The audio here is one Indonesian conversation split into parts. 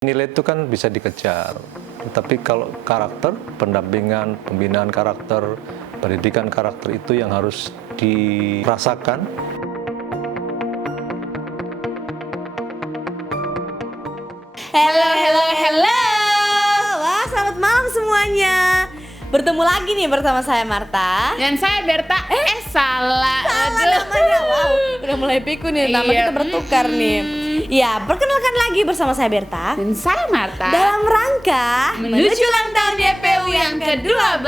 Nilai itu kan bisa dikejar, tapi kalau karakter, pendampingan, pembinaan karakter, pendidikan karakter itu yang harus dirasakan. Hello. Wah, selamat malam semuanya. Bertemu lagi nih bersama saya Marta. Dan saya Berta. Salah. Salah namanya. Wow, udah mulai piku nih. Nama kita bertukar nih. Ya, perkenalkan lagi bersama saya Berta. Dan saya Marta. Dalam rangka menuju ulang tahun YPU yang ke-12.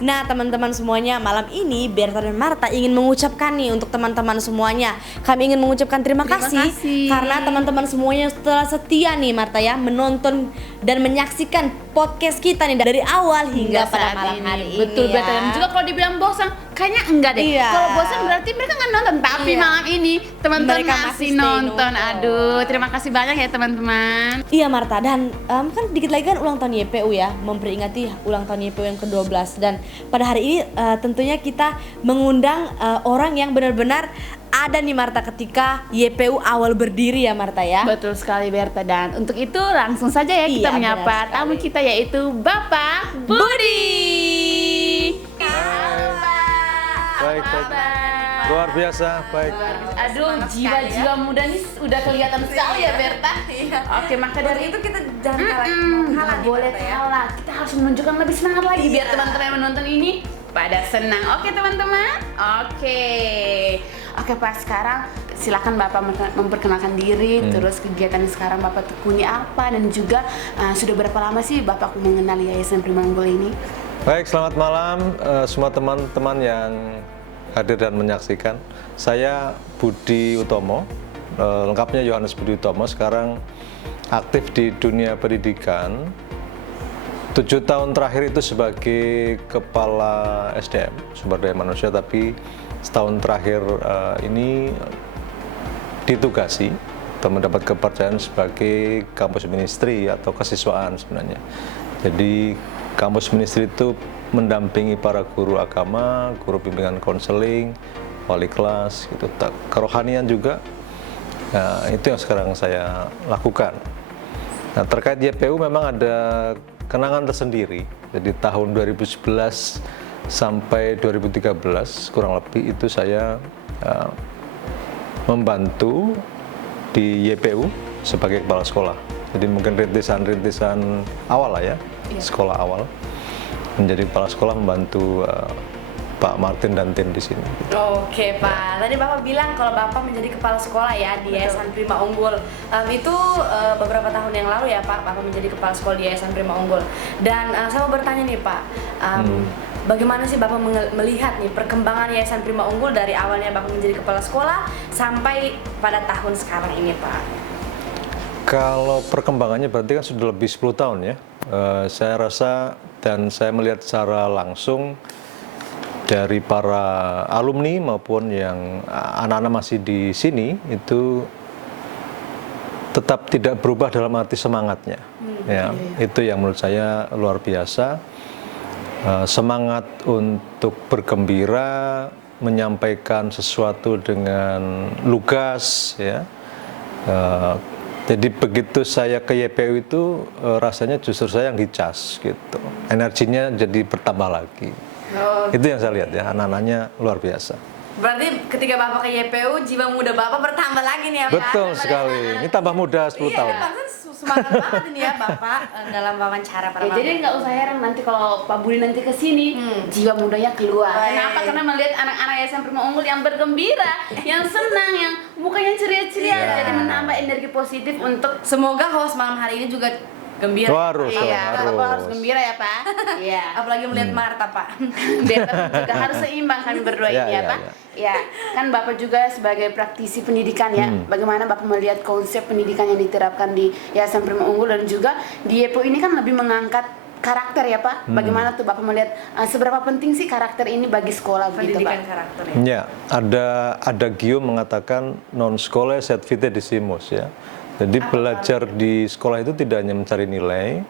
Nah, teman-teman semuanya, malam ini Berta dan Marta ingin mengucapkan nih untuk teman-teman semuanya. Kami ingin mengucapkan terima kasih karena teman-teman semuanya telah setia nih Marta ya menonton dan menyaksikan podcast kita nih dari awal hingga pada malam hari ini. Betul ya. Dan juga kalau dibilang bosan, kayaknya enggak deh. Iya. Kalau bosan berarti mereka nggak nonton. Tapi malam ini teman-teman Mereka masih masih nonton. stay Aduh, terima kasih banyak ya teman-teman. Iya Marta, dan kan dikit lagi kan ulang tahun YPU ya, memperingati ulang tahun YPU yang ke-12. Dan pada hari ini tentunya kita mengundang orang yang benar-benar ada nih Marta ketika YPU awal berdiri ya Marta ya. Betul sekali Berta, dan untuk itu langsung saja ya kita Iya, menyapa benar sekali. tamu kita yaitu Bapak Budi. Baik. Luar biasa, baik. Aduh, jiwa-jiwa muda nih udah kelihatan sekali ya Berta. Iya. Oke, maka dari itu kita jangan kalah nggak boleh kalah. Kita harus menunjukkan lebih semangat lagi biar teman-teman yang menonton ini pada senang. Oke teman-teman. Oke Pak, sekarang silakan Bapak memperkenalkan diri, terus kegiatan sekarang Bapak tekuni apa, dan juga sudah berapa lama sih Bapak mengenal Yayasan Prima Unggul ini? Baik, selamat malam semua teman-teman yang hadir dan menyaksikan. Saya Budi Utomo, lengkapnya Yohanes Budi Utomo, sekarang aktif di dunia pendidikan. 7 tahun terakhir itu sebagai Kepala SDM, Sumber Daya Manusia, tapi setahun terakhir ini ditugasi atau mendapat kepercayaan sebagai kampus ministry atau kesiswaan sebenarnya. Jadi kampus ministry itu mendampingi para guru agama, guru bimbingan konseling, wali kelas, gitu. Kerohanian juga. Nah, itu yang sekarang saya lakukan. Nah, terkait YPU memang ada kenangan tersendiri. Jadi tahun 2011 sampai 2013 kurang lebih itu saya membantu di YPU sebagai kepala sekolah. Jadi mungkin rintisan awal lah ya, sekolah awal. Menjadi kepala sekolah membantu Pak Martin dan tim di sini. Oke Pak, tadi Bapak bilang kalau Bapak menjadi kepala sekolah ya di Yayasan Prima Unggul. Itu beberapa tahun yang lalu ya Pak, Bapak menjadi kepala sekolah di Yayasan Prima Unggul. Dan saya mau bertanya nih Pak, bagaimana sih Bapak melihat nih perkembangan Yayasan Prima Unggul dari awalnya Bapak menjadi kepala sekolah sampai pada tahun sekarang ini Pak? Kalau perkembangannya berarti kan sudah lebih 10 tahun ya. Saya rasa dan saya melihat secara langsung dari para alumni maupun yang anak-anak masih di sini itu tetap tidak berubah dalam arti semangatnya. Ya, itu yang menurut saya luar biasa. Semangat untuk bergembira, menyampaikan sesuatu dengan lugas, ya. Jadi begitu saya ke YPU itu rasanya justru saya yang dicas gitu, energinya jadi bertambah lagi. Itu yang saya lihat ya, anak-anaknya luar biasa. Berarti ketika Bapak ke YPU, jiwa muda Bapak bertambah lagi nih ya Pak? Betul sekali, ini tambah muda 10 tahun. Iya, semangat banget ini ya Bapak dalam wawancara para Jadi nggak usah heran nanti kalau Pak Budi nanti ke sini, jiwa mudanya keluar. Baik. Kenapa? Karena melihat anak-anak Yayasan Prima Unggul yang bergembira, yang senang, yang mukanya ceria-ceria, jadi menambah energi positif untuk Semoga host malam hari ini juga gembira. Harus, harus gembira ya Pak. Iya. Apalagi melihat Marta Pak. Biar juga harus seimbang kami berdua ini ya Pak. Ya, kan Bapak juga sebagai praktisi pendidikan ya. Bagaimana Bapak melihat konsep pendidikan yang diterapkan di Yayasan Prima Unggul dan juga di YPU ini kan lebih mengangkat karakter ya Pak. Bagaimana tuh Bapak melihat seberapa penting sih karakter ini bagi sekolah begitu Pak? Pendidikan karakter ya. Ya, ada Gio mengatakan non scholae sed vitae decimus ya. Jadi belajar di sekolah itu tidak hanya mencari nilai,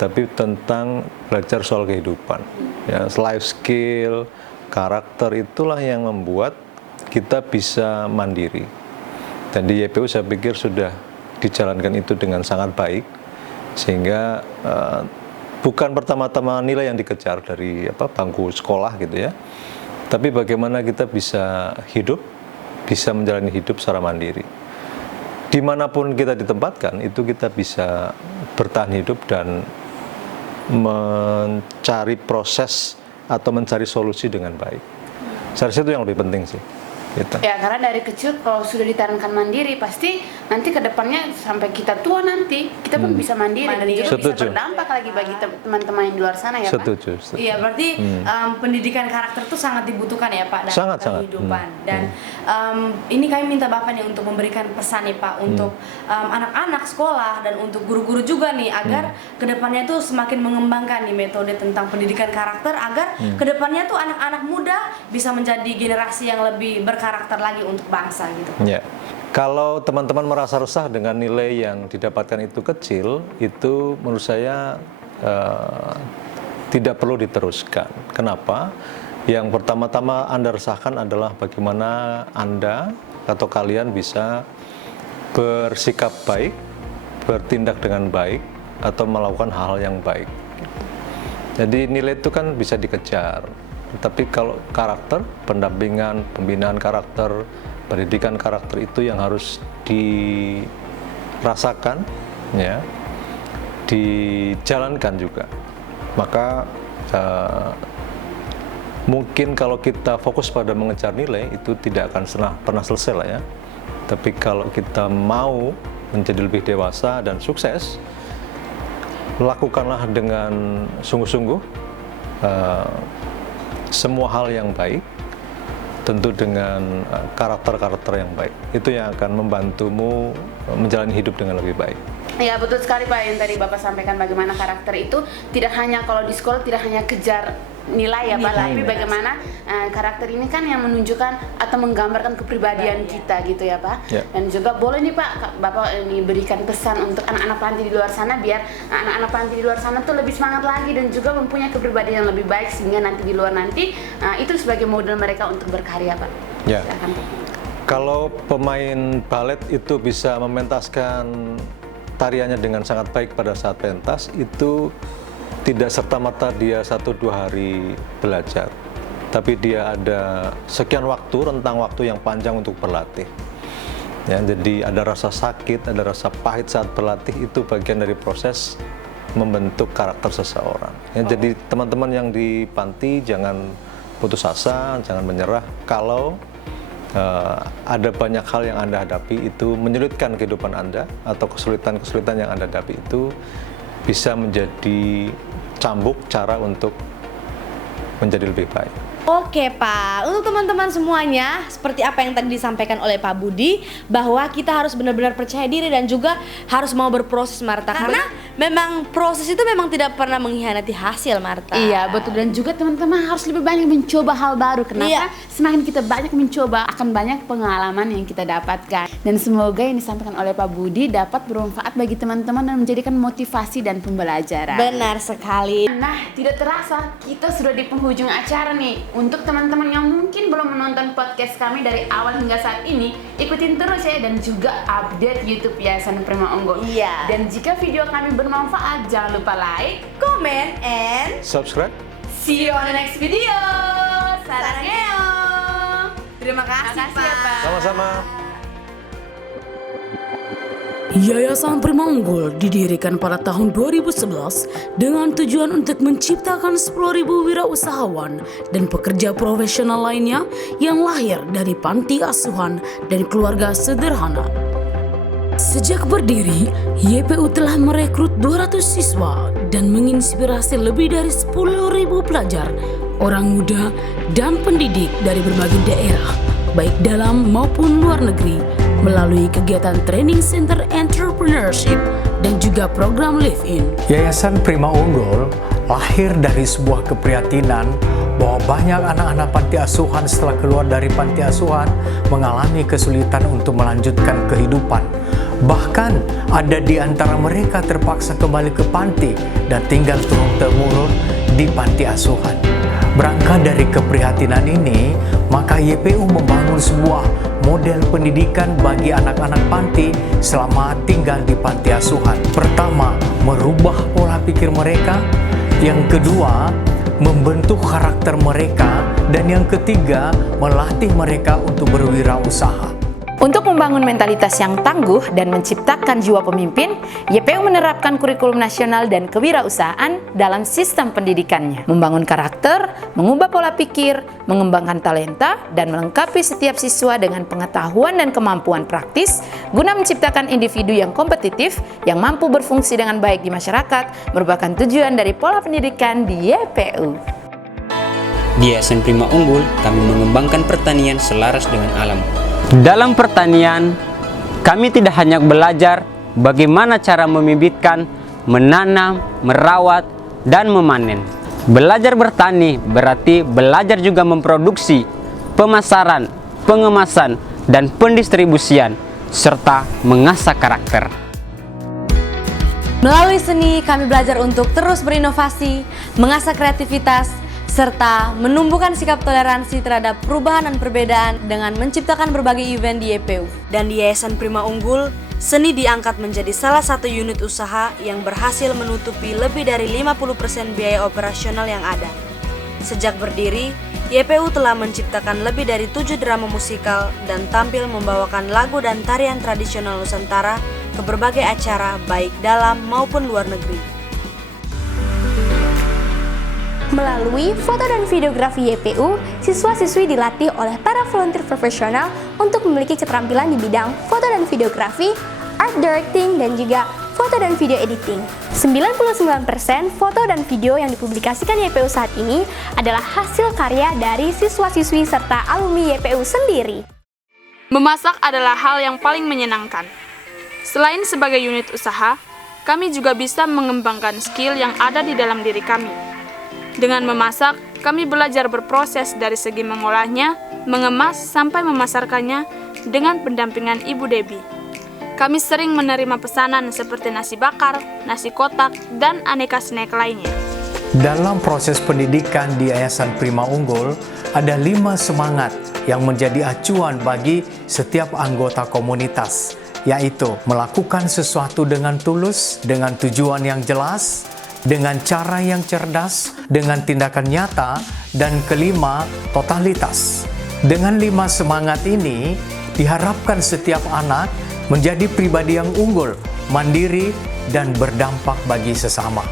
tapi tentang belajar soal kehidupan. Ya, life skill, karakter itulah yang membuat kita bisa mandiri. Dan di YPU saya pikir sudah dijalankan itu dengan sangat baik. sehingga bukan pertama-tama nilai yang dikejar dari bangku sekolah gitu ya, tapi bagaimana kita bisa hidup, bisa menjalani hidup secara mandiri. Dimanapun kita ditempatkan, itu kita bisa bertahan hidup dan mencari proses atau mencari solusi dengan baik. Saya rasa itu yang lebih penting sih. Gitu. Ya, karena dari kecil kalau sudah ditanamkan mandiri, pasti nanti ke depannya sampai kita tua nanti kita pun bisa mandiri dan juga bisa berdampak lagi bagi teman-teman yang di luar sana ya, Pak. Setuju. Iya, berarti pendidikan karakter itu sangat dibutuhkan ya, Pak, dalam kehidupan. Dan ini kami minta Bapak nih untuk memberikan pesan nih, Pak, untuk anak-anak sekolah dan untuk guru-guru juga nih, agar kedepannya tuh semakin mengembangkan nih metode tentang pendidikan karakter, agar kedepannya tuh anak-anak muda bisa menjadi generasi yang lebih karakter lagi untuk bangsa gitu. Ya. Kalau teman-teman merasa resah dengan nilai yang didapatkan itu kecil, itu menurut saya tidak perlu diteruskan. Kenapa? Yang pertama-tama Anda resahkan adalah bagaimana Anda atau kalian bisa bersikap baik, bertindak dengan baik, atau melakukan hal yang baik. Jadi nilai itu kan bisa dikejar. Tapi kalau karakter, pendampingan, pembinaan karakter, pendidikan karakter itu yang harus dirasakan, ya, dijalankan juga. Maka mungkin kalau kita fokus pada mengejar nilai itu tidak akan pernah selesai lah ya. Tapi kalau kita mau menjadi lebih dewasa dan sukses, lakukanlah dengan sungguh-sungguh semua hal yang baik, tentu dengan karakter-karakter yang baik. Itu yang akan membantumu menjalani hidup dengan lebih baik. Ya, betul sekali Pak yang tadi Bapak sampaikan, bagaimana karakter itu tidak hanya kalau di sekolah tidak hanya kejar nilai ya Pak, tapi bagaimana karakter ini kan yang menunjukkan atau menggambarkan kepribadian kita gitu ya Pak. Ya. Dan juga boleh nih Pak, Bapak ini berikan pesan untuk anak-anak panti di luar sana, biar anak-anak panti di luar sana tuh lebih semangat lagi dan juga mempunyai kepribadian yang lebih baik, sehingga nanti di luar nanti itu sebagai model mereka untuk berkarya Pak. Ya. Kalau pemain balet itu bisa mementaskan tariannya dengan sangat baik pada saat pentas, itu tidak serta-merta dia 1-2 hari belajar, tapi dia ada sekian waktu, rentang waktu yang panjang untuk berlatih. Ya, jadi ada rasa sakit, ada rasa pahit saat berlatih, itu bagian dari proses membentuk karakter seseorang. Ya, jadi teman-teman yang di panti jangan putus asa, jangan menyerah. Kalau ada banyak hal yang Anda hadapi itu menyulitkan kehidupan Anda, atau kesulitan-kesulitan yang Anda hadapi itu bisa menjadi cambuk cara untuk menjadi lebih baik. Oke Pak, untuk teman-teman semuanya, seperti apa yang tadi disampaikan oleh Pak Budi, bahwa kita harus benar-benar percaya diri dan juga harus mau berproses, Marta. Karena memang proses itu memang tidak pernah mengkhianati hasil, Marta. Iya betul, dan juga teman-teman harus lebih banyak mencoba hal baru. Kenapa? Semakin kita banyak mencoba, akan banyak pengalaman yang kita dapatkan. Dan semoga yang disampaikan oleh Pak Budi dapat bermanfaat bagi teman-teman dan menjadikan motivasi dan pembelajaran. Benar sekali. Nah, tidak terasa kita sudah di penghujung acara nih. Untuk teman-teman yang mungkin belum menonton podcast kami dari awal hingga saat ini, ikutin terus ya, dan juga update YouTube Yayasan Prima Unggul. Iya. Dan jika video kami bermanfaat, jangan lupa like, comment, and subscribe. See you on the next video. Sarangeo. Terima kasih Pak. Ya, Pak. Sama-sama. Yayasan Prima Unggul didirikan pada tahun 2011 dengan tujuan untuk menciptakan 10.000 wirausahawan dan pekerja profesional lainnya yang lahir dari panti asuhan dan keluarga sederhana. Sejak berdiri, YPU telah merekrut 200 siswa dan menginspirasi lebih dari 10.000 pelajar, orang muda, dan pendidik dari berbagai daerah, baik dalam maupun luar negeri, melalui kegiatan Training Center Entrepreneurship dan juga program Live-In. Yayasan Prima Unggul lahir dari sebuah keprihatinan bahwa banyak anak-anak panti asuhan setelah keluar dari panti asuhan mengalami kesulitan untuk melanjutkan kehidupan. Bahkan ada di antara mereka terpaksa kembali ke panti dan tinggal turun-temurun di panti asuhan. Berangkat dari keprihatinan ini, maka YPU membangun sebuah model pendidikan bagi anak-anak panti selama tinggal di panti asuhan. Pertama, merubah pikir mereka. Yang kedua, membentuk karakter mereka. Dan yang ketiga, melatih mereka untuk berwirausaha. Untuk membangun mentalitas yang tangguh dan menciptakan jiwa pemimpin, YPU menerapkan kurikulum nasional dan kewirausahaan dalam sistem pendidikannya. Membangun karakter, mengubah pola pikir, mengembangkan talenta, dan melengkapi setiap siswa dengan pengetahuan dan kemampuan praktis guna menciptakan individu yang kompetitif, yang mampu berfungsi dengan baik di masyarakat, merupakan tujuan dari pola pendidikan di YPU. Di Yayasan Prima Unggul, kami mengembangkan pertanian selaras dengan alam. Dalam pertanian, kami tidak hanya belajar bagaimana cara membibitkan, menanam, merawat, dan memanen. Belajar bertani berarti belajar juga memproduksi, pemasaran, pengemasan, dan pendistribusian, serta mengasah karakter. Melalui seni, kami belajar untuk terus berinovasi, mengasah kreativitas, serta menumbuhkan sikap toleransi terhadap perubahan dan perbedaan dengan menciptakan berbagai event di YPU. Dan di Yayasan Prima Unggul, seni diangkat menjadi salah satu unit usaha yang berhasil menutupi lebih dari 50% biaya operasional yang ada. Sejak berdiri, YPU telah menciptakan lebih dari 7 drama musikal dan tampil membawakan lagu dan tarian tradisional Nusantara ke berbagai acara baik dalam maupun luar negeri. Melalui foto dan videografi YPU, siswa-siswi dilatih oleh para volunteer profesional untuk memiliki keterampilan di bidang foto dan videografi, art directing, dan juga foto dan video editing. 99% foto dan video yang dipublikasikan YPU saat ini adalah hasil karya dari siswa-siswi serta alumni YPU sendiri. Memasak adalah hal yang paling menyenangkan. Selain sebagai unit usaha, kami juga bisa mengembangkan skill yang ada di dalam diri kami. Dengan memasak, kami belajar berproses dari segi mengolahnya, mengemas, sampai memasarkannya dengan pendampingan Ibu Debbie. Kami sering menerima pesanan seperti nasi bakar, nasi kotak, dan aneka snack lainnya. Dalam proses pendidikan di Yayasan Prima Unggul, ada 5 semangat yang menjadi acuan bagi setiap anggota komunitas, yaitu melakukan sesuatu dengan tulus, dengan tujuan yang jelas, dengan cara yang cerdas, dengan tindakan nyata, dan kelima, totalitas. Dengan 5 semangat ini, diharapkan setiap anak menjadi pribadi yang unggul, mandiri, dan berdampak bagi sesama.